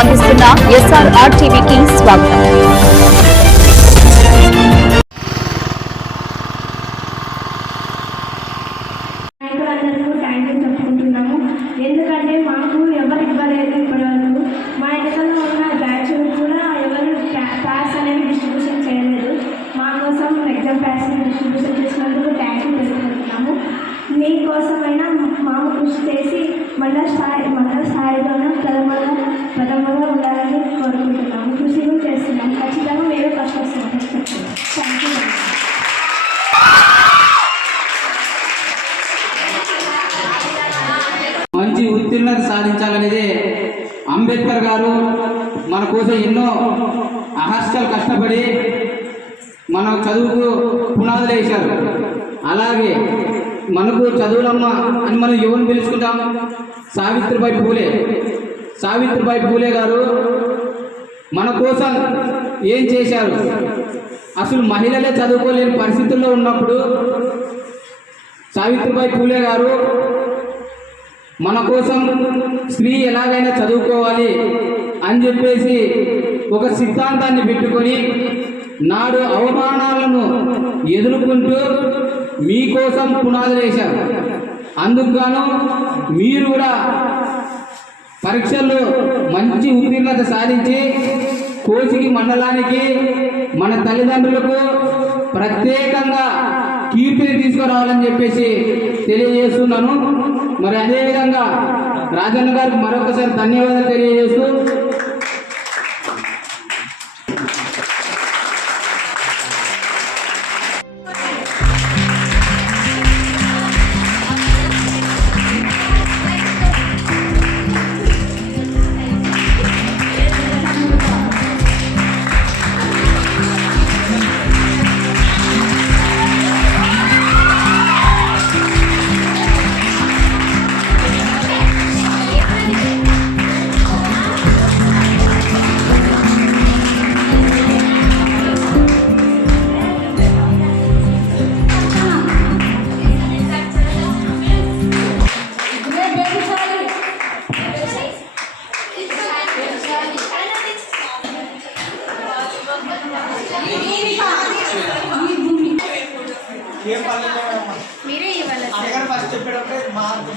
అందిస్తున్న SRR టీవీకి స్వాగతం. ఎందుకంటే మాకు ఎవరు ఇవ్వలేదు ఇప్పటివరకు. మా ఇంట్లో ఉన్న బ్యాచ్ కూడా ఎవరు ప్యాడ్స్ అనేవి డిస్ట్రిబ్యూషన్ చేయలేదు. మా కోసం ఎగ్జామ్ ప్యాడ్స్ డిస్ట్రిబ్యూషన్ చేసినందుకు థ్యాంక్ యూ తెలుసుకుంటున్నాము. మీకోసమైనా మామ కృషి చేసి మండల స్థాయిలోనే ప్రథమంగా ఉండాలని కోరుకుంటున్నాము. కృషి కూడా చేస్తున్నాము. ఖచ్చితంగా మీరే ఫస్ట్ వస్తున్నాం. Thank you. మంచి ఉత్తీర్ణత సాధించాలనేది అంబేద్కర్ గారు మన కోసం ఎన్నో అహర్షాలు కష్టపడి మన చదువుకు పునాదులు వేశారు. అలాగే మనకు చదువులమ్మ అని మనం ఎవరిని పిలుచుకుంటాం? సావిత్రిబాయి పూలే గారు మన కోసం ఏం చేశారు? అసలు మహిళలే చదువుకోలేని పరిస్థితుల్లో ఉన్నప్పుడు సావిత్రిబాయి పూలే గారు మన కోసం స్త్రీ ఎలాగైనా చదువుకోవాలి అని చెప్పేసి ఒక సిద్ధాంతాన్ని పెట్టుకొని నాడు అవమానాలను ఎదుర్కొంటూ మీకోసం పునాదులు వేశారు. అందుకుగాను మీరు కూడా పరీక్షల్లో మంచి ఉత్తీర్ణత సాధించి కోసిగి మండలానికి మన తల్లిదండ్రులకు ప్రత్యేకంగా కీర్తిని తీసుకురావాలని చెప్పేసి తెలియజేస్తున్నాను. మరి అదేవిధంగా రాజన్న గారికి మరొకసారి ధన్యవాదాలు తెలియజేస్తూ మీరే ఇవ్వాలి. ఫస్ట్ చెప్పేటప్పుడే మార్పు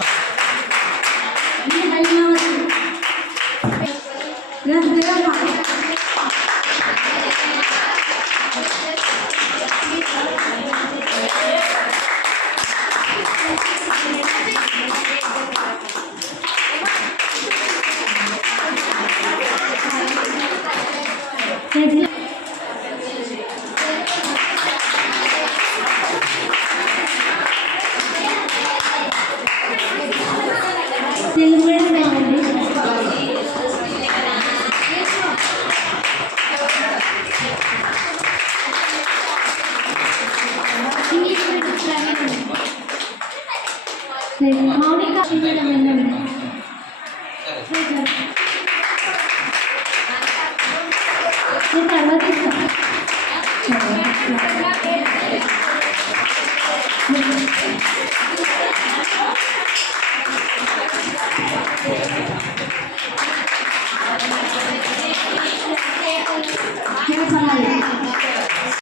మౌనిక